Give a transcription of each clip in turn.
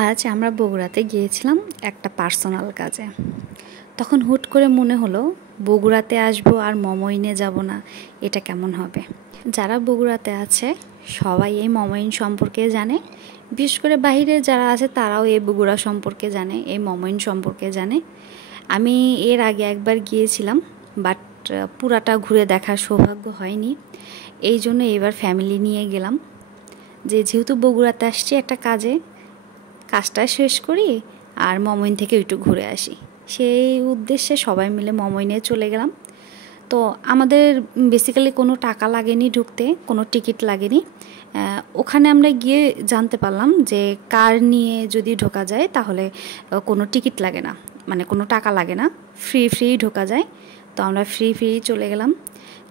আজ আমরা বগুড়াতে গিয়েছিলাম একটা পার্সোনাল কাজে। তখন হুট করে মনে হলো বগুড়াতে আসবো আর মমইনে যাব না, এটা কেমন হবে। যারা বগুড়াতে আছে সবাই এই মমইন সম্পর্কে জানে, বিশেষ করে বাইরে যারা আছে তারাও এই বগুড়া সম্পর্কে জানে, এই মমইন সম্পর্কে জানে। আমি এর আগে একবার গিয়েছিলাম, বাট পুরাটা ঘুরে দেখার সৌভাগ্য হয়নি। এই জন্য এবার ফ্যামিলি নিয়ে গেলাম, যেহেতু বগুড়াতে আসছি একটা কাজটা শেষ করি আর মমইন থেকে একটু ঘুরে আসি, সেই উদ্দেশ্যে সবাই মিলে মমইনে চলে গেলাম। তো আমাদের বেসিক্যালি কোনো টাকা লাগেনি ঢুকতে, কোনো টিকিট লাগেনি। ওখানে আমরা গিয়ে জানতে পারলাম যে কার নিয়ে যদি ঢোকা যায় তাহলে কোনো টিকিট লাগে না, মানে কোনো টাকা লাগে না, ফ্রি ঢোকা যায়। তো আমরা ফ্রি চলে গেলাম।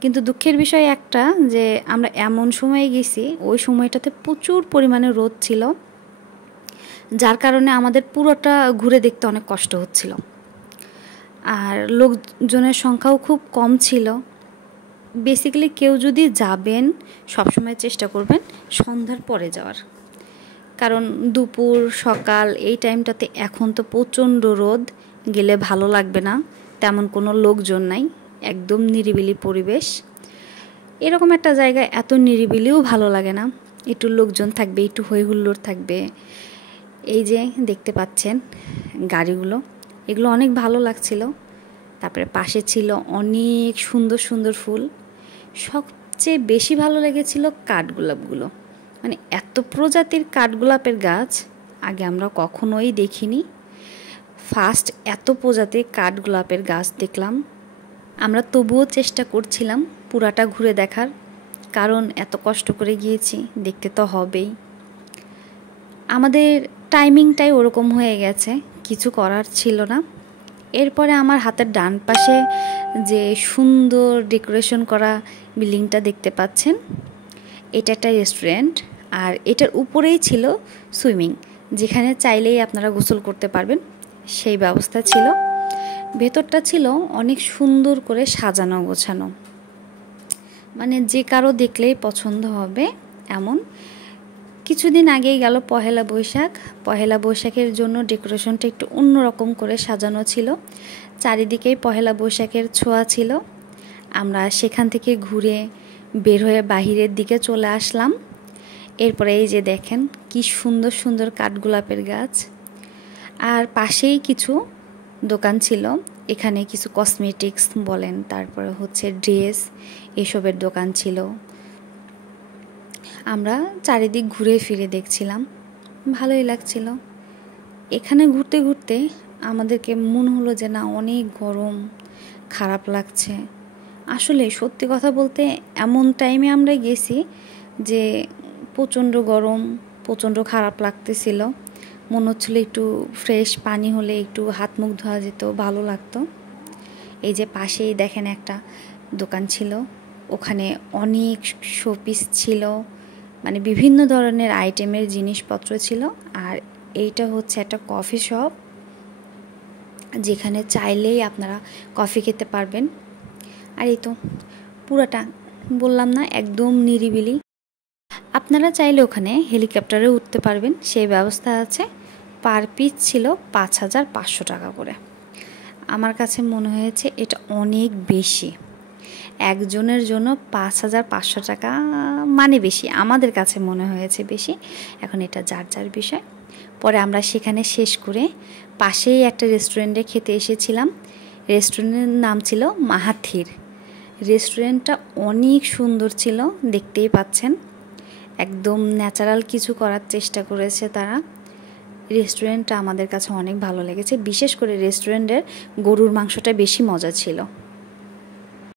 কিন্তু দুঃখের বিষয় একটা যে আমরা এমন সময়ে গেছি, ওই সময়টাতে প্রচুর পরিমাণে রোদ ছিল, যার কারণে আমাদের পুরোটা ঘুরে দেখতে অনেক কষ্ট হচ্ছিল। আর লোকজনের সংখ্যাও খুব কম ছিল। বেসিক্যালি কেউ যদি যাবেন সবসময় চেষ্টা করবেন সন্ধ্যার পরে যাওয়ার, কারণ দুপুর সকাল এই টাইমটাতে এখন তো প্রচণ্ড রোদ, গেলে ভালো লাগবে না। তেমন কোনো লোকজন নাই, একদম নিরিবিলি পরিবেশ। এরকম একটা জায়গায় এত নিরিবিলিও ভালো লাগে না, একটু লোকজন থাকবে, একটু হই হুল্লোড় থাকবে। এই যে দেখতে পাচ্ছেন গাড়িগুলো, এগুলো অনেক ভালো লাগছিল। তারপরে পাশে ছিল অনেক সুন্দর সুন্দর ফুল। সবচেয়ে বেশি ভালো লেগেছিল কাঠগোলাপগুলো, মানে এত প্রজাতির কাঠগোলাপের গাছ আগে আমরা কখনোই দেখিনি। ফার্স্ট এত প্রজাতির কাঠগোলাপের গাছ দেখলাম। আমরা তবুও চেষ্টা করছিলাম পুরাটা ঘুরে দেখার, কারণ এত কষ্ট করে গিয়েছি, দেখতে তো হবেই। আমাদের টাইমিংটাই ওরকম হয়ে গেছে, কিছু করার ছিল না। এরপরে আমার হাতের ডান পাশে যে সুন্দর ডেকোরেশন করা বিল্ডিংটা দেখতে পাচ্ছেন, এটা একটা রেস্টুরেন্ট, আর এটার উপরেই ছিল সুইমিং, যেখানে চাইলেই আপনারা গোসল করতে পারবেন, সেই ব্যবস্থা ছিল। ভেতরটা ছিল অনেক সুন্দর করে সাজানো গোছানো, মানে যে কারো দেখলেই পছন্দ হবে এমন। কিছুদিন আগেই গেল পহেলা বৈশাখের জন্য ডেকোরেশনটা একটু অন্যরকম করে সাজানো ছিল, চারিদিকেই পহেলা বৈশাখের ছোঁয়া ছিল। আমরা সেখান থেকে ঘুরে বের হয়ে বাহিরের দিকে চলে আসলাম। এরপরে এই যে দেখেন কি সুন্দর সুন্দর কাঠগোলাপের গাছ, আর পাশেই কিছু দোকান ছিল। এখানে কিছু কসমেটিক্স বলেন, তারপরে হচ্ছে ড্রেস, এসবের দোকান ছিল। আমরা চারিদিক ঘুরে ফিরে দেখছিলাম, ভালোই লাগছিল। এখানে ঘুরতে ঘুরতে আমাদেরকে মনে হলো যে না, অনেক গরম, খারাপ লাগছে। আসলে সত্যি কথা বলতে এমন টাইমে আমরা গেছি যে প্রচণ্ড গরম, প্রচণ্ড খারাপ লাগতেছিল। মনে হচ্ছিল একটু ফ্রেশ পানি হলে একটু হাত মুখ ধোয়া যেত, ভালো লাগতো। এই যে পাশেই দেখেন একটা দোকান ছিল, ওখানে অনেক শোপিস ছিল, মানে বিভিন্ন ধরনের আইটেমের জিনিসপত্র ছিল। আর এইটা হচ্ছে একটা কফি শপ, যেখানে চাইলেই আপনারা কফি খেতে পারবেন। আর এই তো পুরাটা বললাম না, একদম নিরিবিলি। আপনারা চাইলে ওখানে হেলিকপ্টারে উঠতে পারবেন, সেই ব্যবস্থা আছে। পার পিস ছিল 5,500 টাকা করে। আমার কাছে মনে হয়েছে এটা অনেক বেশি, একজনের জন্য 5,500 টাকা মানে বেশি, আমাদের কাছে মনে হয়েছে বেশি। এখন এটা যার যার বিষয়। পরে আমরা সেখানে শেষ করে পাশেই একটা রেস্টুরেন্টে খেতে এসেছিলাম। রেস্টুরেন্টের নাম ছিল মাহাথির। রেস্টুরেন্টটা অনেক সুন্দর ছিল, দেখতেই পাচ্ছেন, একদম ন্যাচারাল কিছু করার চেষ্টা করেছে তারা। রেস্টুরেন্টটা আমাদের কাছে অনেক ভালো লেগেছে, বিশেষ করে রেস্টুরেন্টের গরুর মাংসটা বেশি মজা ছিল।